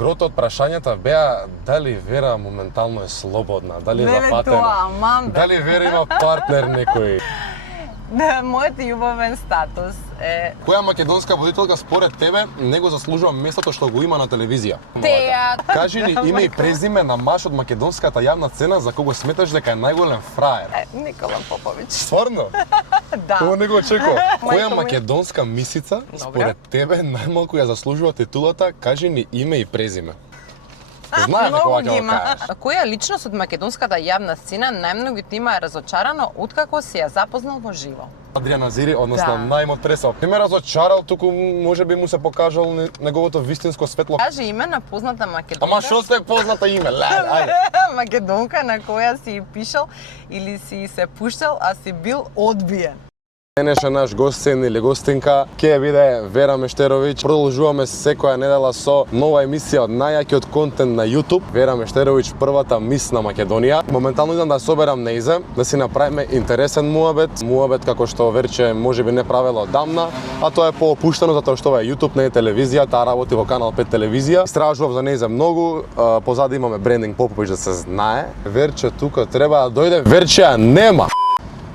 грото од прашањата беа дали Вера моментално е слободна, дали е запатена, дали Вера има партнер некој. Мојот љубовен статус е... Која македонска водителка според тебе не го заслужува местото што го има на телевизија? Теја. Кажи ни име и презиме на маж од македонската јавна сцена за кого сметаш дека е најголем фраер. Никола Поповиќ. Стварно? Да. Ова не го очекував. Која македонска мисица според тебе најмалку ја заслужува титулата кажи ни име и презиме? Знаеш дека ова ќе го кажеш. Која личност од македонската јавна сцена најмногу ти има разочарано откако си ја запознал во живо? Адријан Азири, односно најмот пресал. Не ме разочарал, туку можеби му се покажал неговото вистинско светло. Кажи име на позната македонка. Ама што се позната име? Ајде. Македонка на која си пишал или си се пуштал, а си бил одбиен. Денеша наш гостин или гостинка ќе биде Вера Мештеровиќ. Продолжуваме секоја недела со нова емисија од најакиот контент на YouTube. Вера Мештеровиќ, првата мис на Македонија. Моментално идам да соберам неизе, да си направиме интересен муабет како што Верче можеби не правела одамна, а тоа е поопуштено затоа што ова е YouTube, не е телевизија, таа работи во Канал 5 телевизија. Истражував за неизе многу, позади имаме брендинг Поповиќ да се знае. Верче тука треба да дојде. Верче нема.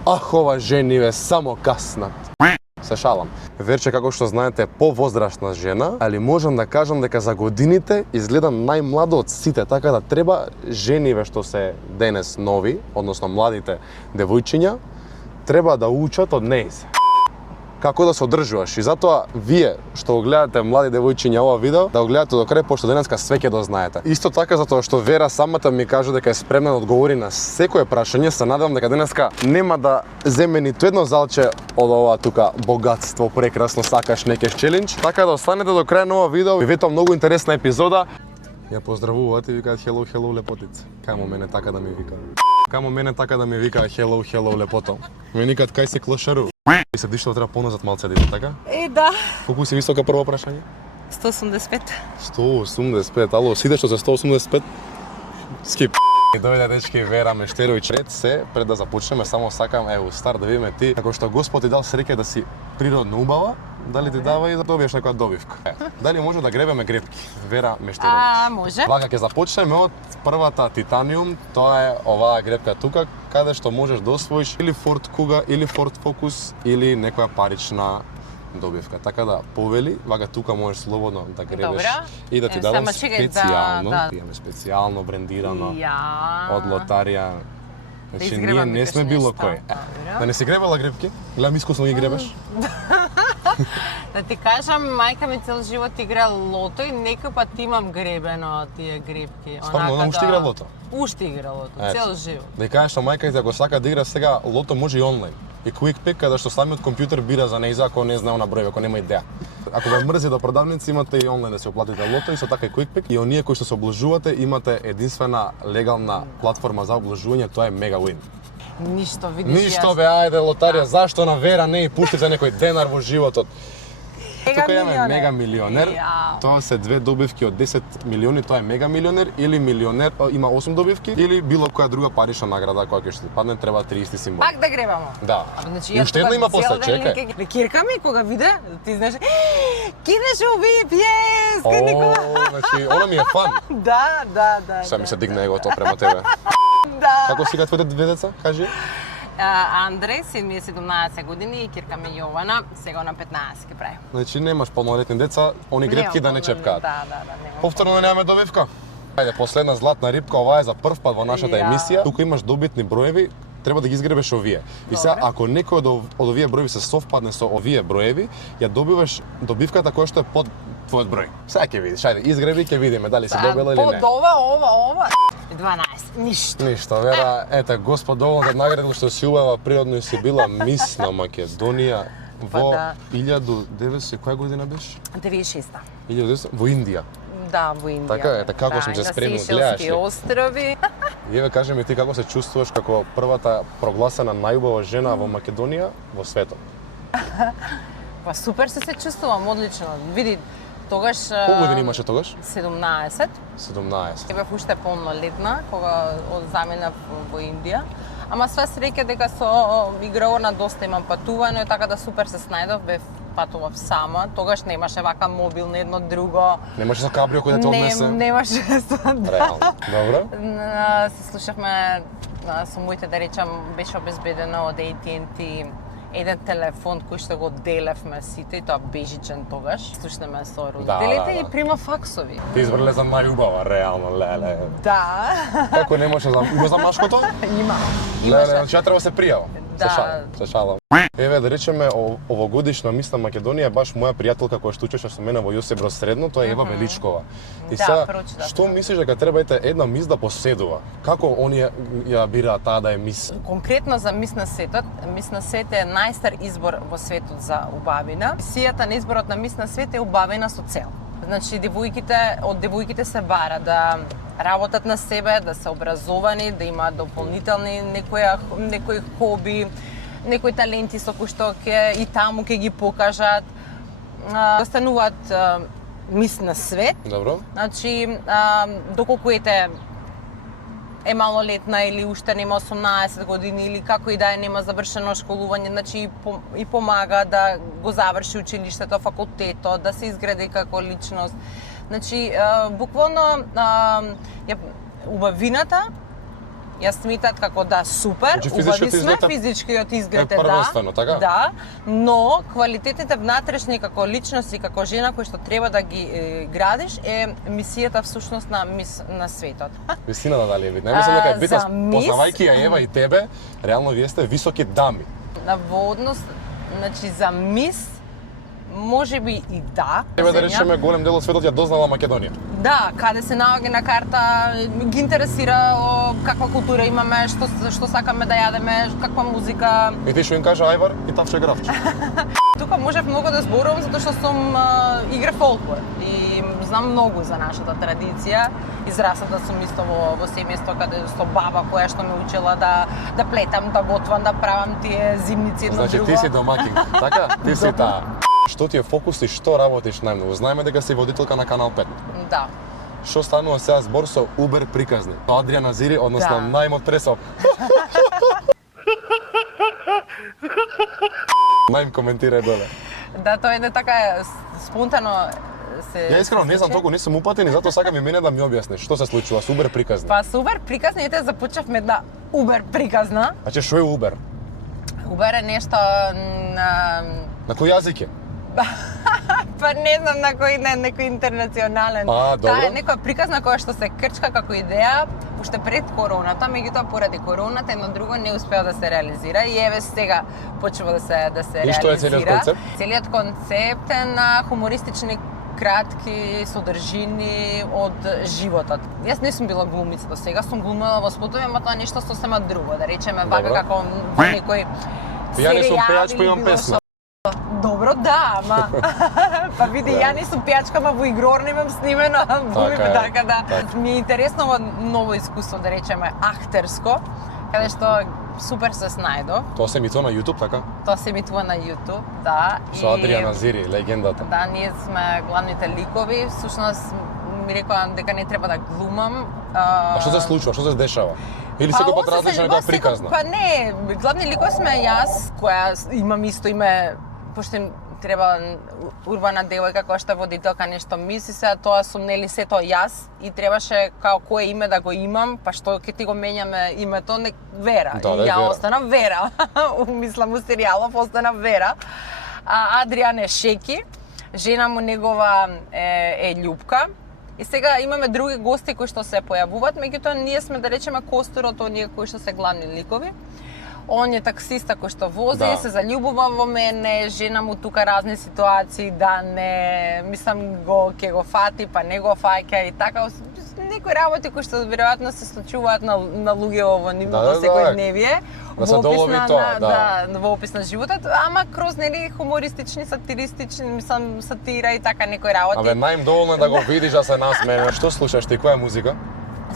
Ах, ова жениве само каснат. Се шалам. Верче, како што знаете, повозрашна жена, али можам да кажам дека за годините изгледа најмладо од сите, така да треба жениве што се денес нови, односно младите девојчиња, треба да учат од неизе. Како да се одржуваш. И затоа вие што го гледате млади девојчиња ова видео, да го гледате до крај, пошто денеска све ќе дознаете. Исто така затоа што Вера самата ми кажа дека е спремна да одговори на секое прашање, се надевам дека денеска нема да земе ниту едно залче од ова тука богатство, прекрасно сакаш некеш челендж. Така да останете до крај на ова видео, ви ветувам многу интересна епизода. Ја поздравуваат и викаат hello, hello лепотица. Камо мене така да ми вика. Камо мене така да ми вика hello, hello лепото. Ме никад кај се клошару. И се диштава треба поназад малце да иде, така? Да. Колку си висока прво прашање? 185. 185, ало, сидеш што се 185? Скип. И дојде дечки Вера Мештеровиќ. Пред да започнеме, само сакам, ево, стар да видиме ти, како што Господ ти дал среќа да си природно убава, дали ти дава и да добиеш некоја добивка. Дали може да гребеме гребки? Вера Мештеровиќ. Може. Вака ќе започнеме од првата Титаниум, тоа е оваа гребка тука, каде што можеш да освоиш или Ford Kuga, или Ford Focus, или некоја парична добивка. Така да повели, вака тука можеш слободно да гребеш. Добра. И да ти дадам специјално, да. специјално брендирано од Ја. лотарија. Значи ние не сме било кој. Да не си гребала гребки? Гледам искусно ги гребеш. Да ти кажам, мајка ми цел живот игра лото и некој пат имам гребено тие гребки. Стварно, уште игра лото? Уште игра лото, цел живот. Да ја кажеш што мајка ти ако сака да игра сега лото може и онлайн. И Quick Pick, каде што самиот компјутер бира за неиза ако не знае на број, ако нема идеја. Ако ве мрзи до продавници, имате и онлайн да се оплатите лото и со така и Quick Pick. И оние кои што се облажувате, имате единствена легална платформа за облажување, тоа е Mega Win. Ништо, видиш. Ништо бе, ајде лотарија, зашто на Вера не и пушти за некој денар во животот? Тука имаме Мега Милионер, тоа се две добивки од 10 милиони, тоа е Мега Милионер, или Милионер има 8 добивки, или било која друга парична награда која ќе ти падне, треба 30 символи. Пак да гребамо. Да. Значи, И уште едно има после, чекај. Кирка ми кога виде, ти знаеш, кидеш у VIP, yes, кај Никола. Значи, она ми е фан. Да. Сега ми се дигна егото према тебе. Да. Како сега твоите две деца, кажи? Андреј, син ми е 17 години и кирка ми Јована, сега на 15 ќе прави. Значи немаш полнолетни деца, они гребки да не чепкаат. Да, немам. Повторно да немаме добивка. Ајде, последна златна рибка, ова е за прв пат во нашата емисија. Тука имаш добитни броеви, треба да ги изгребеш овие. И сега, ако некој од овие броеви се совпадне со овие броеви, ја добиваш добивката која што е под твојот број. Сега ќе видиш, ајде, изгреби ќе видиме дали се добила или не. Под ова. 12. Ништо, Вера, ете, Господ доволно да наградил што си убава природно и си била мис на Македонија во 1900, која година беше? 96-та. 1900 во Индија. Да, во Индија. Така е, како сме се спремни, гледаш ли? острови. Еве, кажи ми ти како се чувствуваш како првата прогласена најубава жена во Македонија во светот? Па супер се чувствувам, одлично. Види, тогаш... Колку години имаше тогаш? 17. 17. Бев уште полнолетна кога заминав во Индија. Ама све среќа дека со игрална доста имам патување, така да супер се снајдов, бев патував сама, тогаш немаше вака мобилно едно друго. Немаше со кабрио кој да те однесе? Немаше Реално. Добро. Се слушавме со моите, да речам, беше обезбедено од AT&T еден телефон кој што го делевме сите, и тоа бежичен тогаш. Слушнеме со родителите и прима факсови. Ти избрале за најубава, реално, леле. Да. Како не може има за машкото? Има. Леле, значи ја треба се пријава. Да. Се шалам. Еве, да речеме, овогодишна мис на Македонија баш моја пријателка која што учеше со мене во Јосебро средно, тоа е Ева Величкова. И сега, што мислиш дека треба една мис да поседува? Како оние ја бираат таа да е мис? Конкретно за мис на светот, мис на свет е најстар избор во светот за убавина. Мисијата на изборот на мис на свет е убавина со цел. Значи, од девојките се бара да работат на себе, да се образовани, да имаат дополнителни некои хоби, некои таленти со кои што ќе и таму ќе ги покажат, да стануваат мис на свет. Добро. Значи, доколку е малолетна или уште нема 18 години или како и да е нема завршено школување, значи и помага да го заврши училиштето, факултетот, да се изгради како личност. Значи, буквално убавината ја сметат како да супер, убави сме, физичкиот изглед е првенствено, така? Да, но квалитетите внатрешни како личност и како жена кои што треба да ги градиш е мисијата всушност на мис на светот. Висината дали е битна? Не мислам дека е битна, познавајќи ја Ева и тебе, реално вие сте високи дами. Во однос, значи за мис може би и да. Еве да речеме голем дел од светот ја дознала Македонија. Да, каде се наоѓа на карта, ги интересира каква култура имаме, што сакаме да јадеме, каква музика. И ти што им кажа Ајвар и Тавче Гравче. Тука можев многу да зборувам затоа што сум игра фолклор и знам многу за нашата традиција. Израсната сум исто во семејство каде со баба која што ме учела да плетам, да готвам, да правам тие зимници едно друго. Значи ти си домакин, така? Ти си таа. Што ти е фокус и што работиш најмногу? Знаеме дека си водителка на Канал 5. Да. Што станува сега збор со Убер приказни? Адријана Зири, односно најмот пресо. Најм коментирај доле. Да, тоа е така спонтано се. Ја искрено не знам, толку не сум упатен и затоа сакам и мене да ми објасниш што се случува со Убер приказни. Па со Убер приказни започнавме една Убер приказна. Значи што е Убер? Убер е нешто На кој јазик е? Па не знам на кој некој интернационален. Добро. Таа е некоја приказна која што се крчка како идеја уште пред короната, меѓутоа поради короната едно друго не успеа да се реализира и еве сега почнува да се реализира. И што е целиот концепт? Целиот концепт е на хумористични кратки содржини од животот. Јас не сум била глумица до сега, сум глумела во спотови, ама тоа нешто сосема друго, да речеме вака како во некој Ја не сум пејач, па имам песна. Добро, да, ама па види, ја не сум пејачка, ама во игрорни имам снимено, така да. Ми е интересно во ново искуство, да речеме, ахтерско, каде што супер се снајдов. Тоа се емитува на YouTube, така? Тоа се емитува на YouTube, да. Со Адријана Зири, легендата. Да, ние сме главните ликови, всушност ми рекоа дека не треба да глумам. А што се случува, што се дешава? Или секој пат различно дека приказна? Па не, главни ликови сме јас, која имам исто име, пошто треба урбана девојка која што е водителка нешто мисли се, тоа сум нели сето јас и требаше као кое име да го имам, па што ќе ти го менјаме името, Вера. Да, и ја Вера. остана Вера. Мислам у серијалов остана Вера. А Адријан е Шеки, жена му негова е Љупка. И сега имаме други гости кои што се појавуваат, меѓутоа ние сме да речеме косторот оние кои што се главни ликови. Он е таксиста кој што вози, се заљубува во мене, жена му тука разни ситуации, да не, мислам ќе го фати, па не го фаќа и така. Некои работи кои што веројатно се случуваат на луѓе во нивното секојдневие. Да се долови тоа, да, во опис на животот, ама кроз нели хумористични, сатиристични, мислам сатира и така некои работи. Абе најдоволно е да го видиш да се насмене. Што слушаш ти, која музика?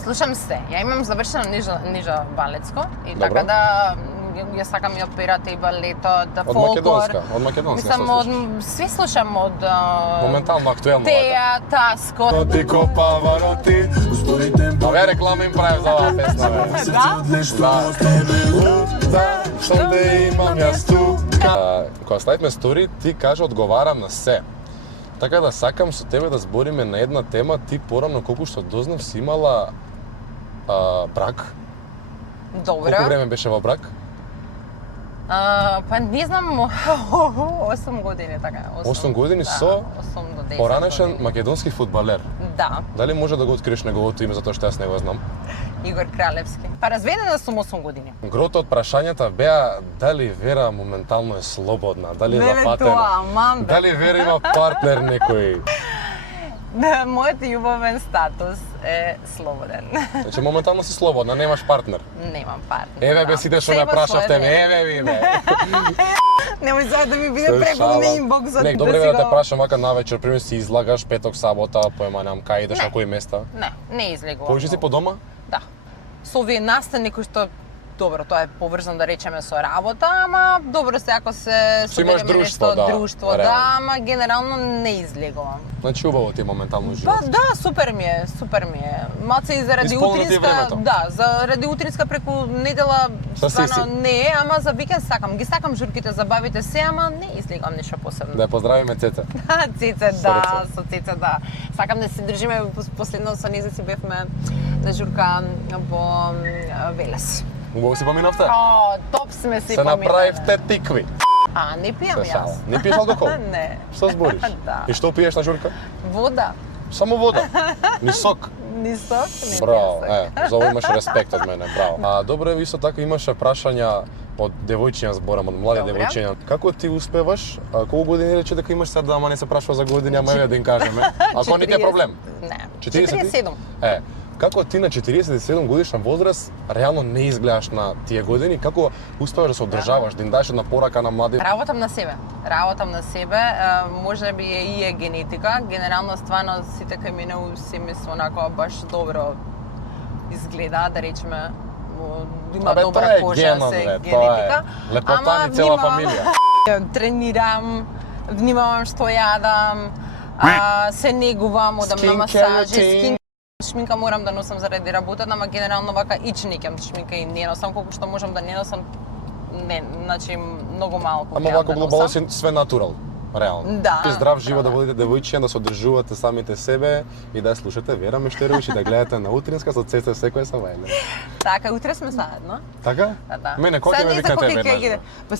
Слушам се. Ја имам завршено нижа балетско и така да ја сакам и операта и балетот, да фолклор. Од македонска. Мислам све слушам од моментално актуелно. Теја, Таско. Ти копавароти. Абе реклама им правев за оваа песна, бе. Да? Да. Што те имам јас ту. Кога ставивме стори, ти кажа одговарам на се. Така да сакам со тебе да збориме на една тема, ти порано колку што дознав си имала брак. Добро. Колку време беше во брак? Па не знам, 8 години така. 8 години да, со 8 до 10 поранешен години. македонски фудбалер. Да, Дали може да го откриеш неговото име затоа што јас не го знам? Игор Кралевски. Па разведена сум 8 години. Грото од прашањата беа дали Вера моментално е слободна, дали е Не бе зафатена, тоа, мам бе. дали Вера има партнер некој. Мојот љубовен статус е слободен. Значи моментално си слободна, немаш партнер. Немам партнер. Еве бе сите што ме прашавте, еве ви бе. Немој сега да ми биде преку на инбоксот. Не, добре да те прашам вака навечер, пример си излагаш петок, сабота, поема немам кај идеш на кои места. Не излегувам. Појши си по дома? Да. Со овие настани кои што добро, тоа е поврзано да речеме со работа, ама добро се ако се имаш собереме друштво, нешто да, друштво, реално. да, ама генерално не излегувам. Значи убаво ти е моментално Па живот. да, супер ми е, супер ми е. Малце и заради Исполни ти утринска, времето. да, заради утринска преку недела Са си. не е, ама за викенд сакам. Ги сакам журките, забавите се, ама не излегувам ништо посебно. Да ја поздравиме Цеце. Цеце, Со да, ръце. со Цеце, да. Сакам да се држиме, последно со неја си бевме на журка во Велес. Убаво си поминавте? Топ сме си Се направивте тикви. Не пијам Се шала. јас. Не пиеш алкохол? Не. Што збориш? Да. И што пиеш на журка? Вода. Само вода. Ни сок. Ни сок, не Браво, пијам сок. за ова имаш респект од мене, браво. Добро, исто така имаше прашања од девојчиња зборам, од млади Добре. девојчиња. Како ти успеваш? Колку години рече дека имаш сега, ама не се прашува за години, ама еве да им кажеме. Ако не ти е 40. проблем. Не. 47. 47. Како ти на 47 годишна возраст реално не изгледаш на тие години, како успеваш да се одржаваш, да им дадеш една порака на млади? Работам на себе. Работам на себе. Може би и е генетика. Генерално стварно сите кај мене си ми се онако баш добро изгледа, да речеме, има Абе, добра тоа е кожа, генот, се бе, генетика. тоа е. Лепота ни цела фамилија. Тренирам, внимавам што јадам, се негувам, одам на Skincare масажи, routine. шминка морам да носам заради работата, ама генерално вака ич не ќам шминка и не носам колку што можам да не носам. Не, значи многу малку. Ама ќам вако да глобално носам. си све натурал. Реално. Да. И здрав живот да да. водите девојчиња, да се одржувате самите себе и да ја слушате Вера Мештеровиќ и да гледате на утринска со Цеце секој сабајле. Така, утре сме заедно. Така? Да. Мене кој ќе ме викнете веднаш? Па,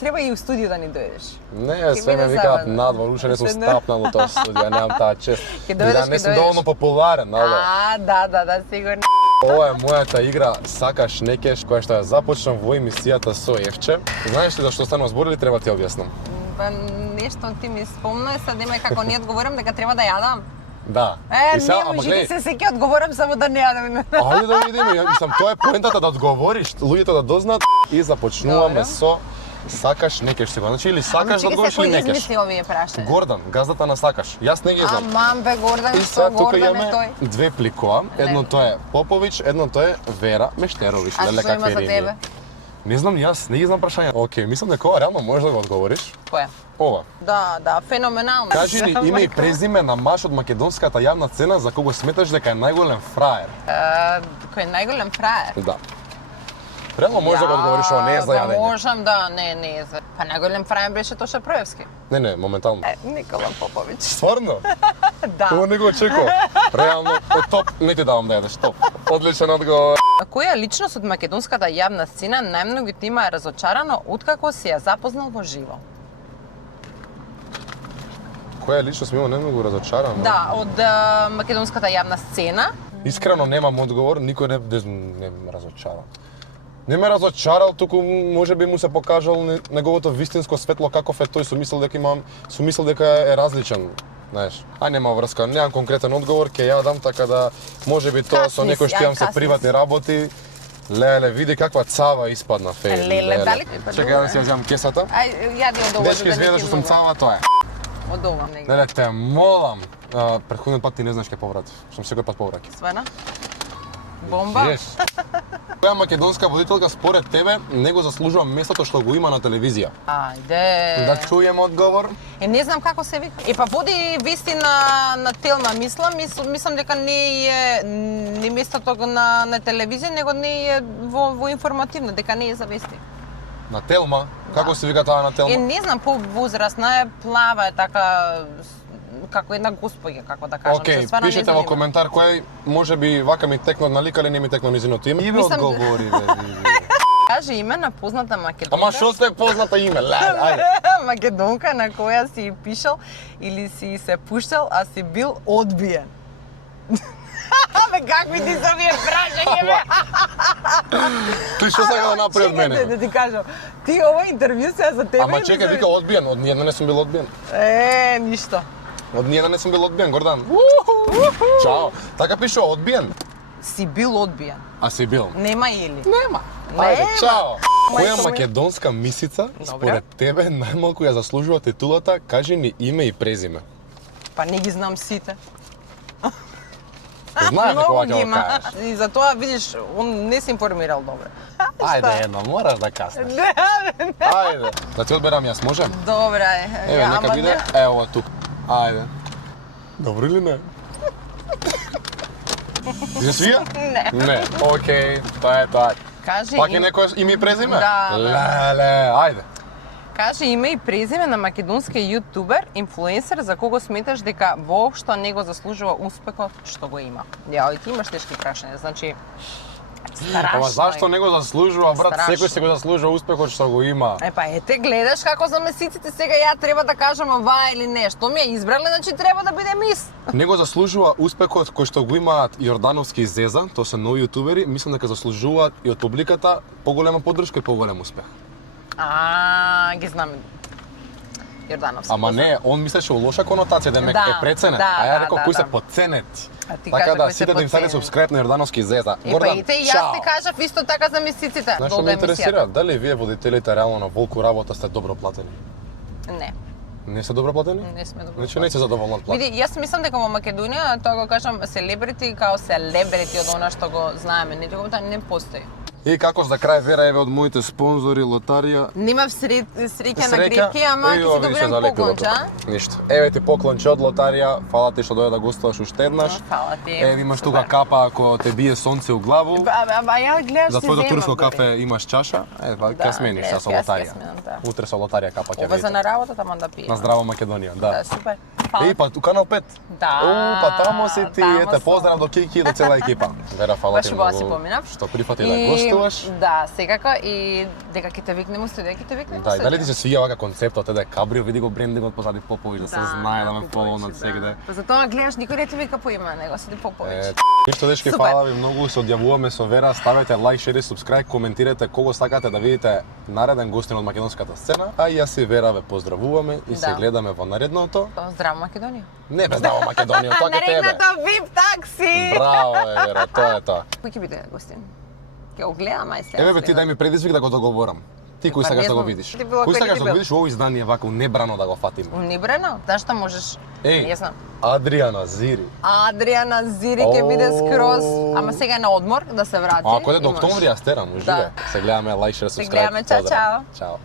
треба и у студио да ни дојдеш. Не, све ме биде викаат забавно. надвор, уште не сум Уште не. стапнал во тоа студио, немам таа чест. Ќе дојдеш, Не ќе сум дојдеш. доволно популарен, ало. Да, сигурно. Ова е мојата игра Сакаш некеш, која што ја започнам во емисијата со Евче. Знаеш ли зашто станува збор или треба ти објаснам? Па нешто ти ми спомна, sad има како не одговорам дека треба да јадам. Да. Не може се секи одговорам само да не јадам. Ајде да видиме, ја мислам тоа е поентата да одговориш, луѓето да дознаат и започнуваме Добро. со Сакаш некеш сега. Значи или сакаш да одговориш или Кој некеш. измисли овие прашања? Гордан, газдата на Сакаш. Јас не ги знам. Аман бе Гордан, И што сега тука Гордан е имаме тој? две пликоа. Едното е Поповиќ, едното е Вера Мештеровиќ. А Леле што има какви за рини. тебе? Не знам јас, не ги знам прашања. Океј, мислам дека ова реално можеш да го одговориш. Кој? Ова. Да, феноменално. Кажи ни име и презиме на маж од македонската јавна сцена за кого сметаш дека е најголем фраер. Кој е најголем фраер? Да. Реално можеш да го одговориш, ова не е за Да, јадење. можам, да, не е за. Па најголем фраер беше Тоша Проевски. Не, моментално. Никола Поповиќ. Стварно? Да. Ова не го очекував. Реално, топ, не ти давам да јадеш, топ. Одличен одговор. Која личност од македонската јавна сцена најмногу ти има разочарано откако си ја запознал во живо? Која личност ми има најмногу разочарано? Да, од македонската јавна сцена. Искрено немам одговор, никој не ме разочарал. Не ме разочарал, туку може би му се покажал неговото вистинско светло каков е тој, сум мислел дека е различен. Знаеш, нема врска, немам конкретен одговор, ќе јадам, така да може би тоа со Касни некој си, што имам се касни приватни си. работи. Леле, види каква цава испадна, феј. Леле, дали- Чекај да си ја земам кесата. Јади од ова. Дечки, извинете што сум цава, тоа е. Од ова, нега. Леле, те молам. Претходен пат ти не знаеш ке повратив. Сум секој пат повраќа. Свена? Бомба? Jes. Која македонска водителка според тебе не го заслужува местото што го има на телевизија? Ајде. Да чуjem одговор. Не знам како се вика. Па води вести на Телма, мислам дека не местото на телевизија, него не е во информативна, дека не е за вести. На Телма? Како се вика таа на Телма? Не знам, по-возрастна е, плава е така како една господја, како да кажам. Океј, стварно не пишете знам во име. коментар кој може би вака ми текнат на лика или не ми текнат низиното име. И ви Мислам- одговори, бе. Кажи име на позната македонка. Ама што сте позната име? Ајде. Македонка на која си пишал или си се пуштал, а си бил одбиен. Бе, какви ти се овие прашања, бе? Ти што сака да направи од Чекај мене? да ти кажам, ти ова интервју се за тебе. Ама или чекај, за- вика одбиен, од ниједна не сум бил одбиен. Ништо. Од ниједна не сум бил одбиен, Гордан. Чао. Така пишува одбиен. Си бил одбиен. А си бил? Нема или? Нема. Ајде, чао. Која Мајко ми. македонска мисица според тебе најмалку ја заслужува титулата кажи ни име и презиме? Па не ги знам сите. Знаеш дека Многу ова ги ќе го има. кажеш. И затоа, видиш, он не се информирал добре. Ајде едно, мораш да каснеш. Не, Ајде. Да ти одберам јас, може? добре, Еве, ама нека биде. не. Ево тук. Ајде. Добро или не? Ти се свија? Не. Не. Океј, тоа е тоа. Кажи Пак е име- некој име и презиме? Да, да. Леле, ајде. Кажи име и презиме на македонски јутубер, инфлуенсер за кого сметаш дека воопшто не го заслужува успехот што го има. Ја, и ти имаш тешки прашања, значи страшно. Ама зашто е. не го заслужува, брат? Страшно. Секој се го заслужува успехот што го има. Па ете, гледаш како за месеците сега ја треба да кажам ова или не. Што ми е избрале, значи треба да биде мис. Не го заслужува успехот кој што го имаат Јордановски и Зеза, тоа се нови јутубери, мислам дека заслужуваат и од публиката поголема поддршка и поголем успех. Ги знам. Јордановски. Ама не, он мислеше во лоша конотација дека Да, е преценет, да, а ја да, рекол да, кои се да. подценети. А ти Така кажа да кои се сите да им ставите потценети. субскрайб на Јордановски и Зеза. Па Гордан, ете, и јас ти кажав исто така за месеците. Знаеш што долу ме емисијата. интересира? Дали вие водителите реално на Волку работа сте добро платени? Не, Не сте добро платени? не сме добро. Значи не си задоволна од плата. Види, јас мислам дека во Македонија, тоа го кажам, селебрити као селебрити од она што го знаеме, тоа не постои. И како за крај Вера еве од моите спонзори Лотарија. Немав среќа на гребки, ама и ќе ова си више за добиам лекува поклонча. тука. Ништо. Еве ти поклонче од Лотарија. Фала ти што дојде да гостуваш уште еднаш. Фала ти. Еве имаш Супер. тука капа ако те бие сонце у главу. Ба ја гледаш За си твоето земав турско дори. кафе имаш чаша. Па Да, ќе смениш гледаш, со јас ќе Лотарија. сменам, да. Утре со Лотарија капа ќе Ова за видите. на работа тама да пиеш. На здраво Македонија, Да, да. супер. Фала. Па у канал 5. Да. Па тамо си ти, тамо ете сум. поздрав до Кики и до цела екипа. Вера, фала Баш ти убаво си многу поминав. што прифати да гостуваш. Да, секако и дека ќе те викнеме у студија, ќе те викнеме у Да, и дали ти студија. се свија вака концептот, еде Кабрио, види го брендингот позади Попович, да се знае да ме фолоунат сегде. Па затоа гледаш, никој не те вика по име, него седи Попович. Ништо дечки, Супер. фала ви многу, се одјавуваме со Вера, ставете лайк, шер и субскрајб, коментирате кого сакате да видите нареден гостин од македонската сцена, а и јас и Вера ве поздравуваме и се Да. гледаме во наредното. Здраво Македонија. Не бе здраво Македонија, тоа ке тебе. Наредното VIP такси. Браво е, Вера, тоа е тоа. Кој ќе биде гостин? Ќе го гледам ај сега. Еве бе ти дај ми предизвик да го договорам. Ти кој Па, сакаш не да го знам. видиш? Ти било Кој кој сакаш ти да го бил? видиш во ово издание вака унебрано да го фатиме? Унибрено? Знаеш што можеш? Еј, Не знам. Адријана Зири. Адријана Зири ќе биде скроз, ама сега е на одмор да се врати. А ако е до и може. октомври, јас терам, уживе. Да. Се гледаме, лайк, шер, Се субскрајб. гледаме, чао, поздрав. чао. Чао.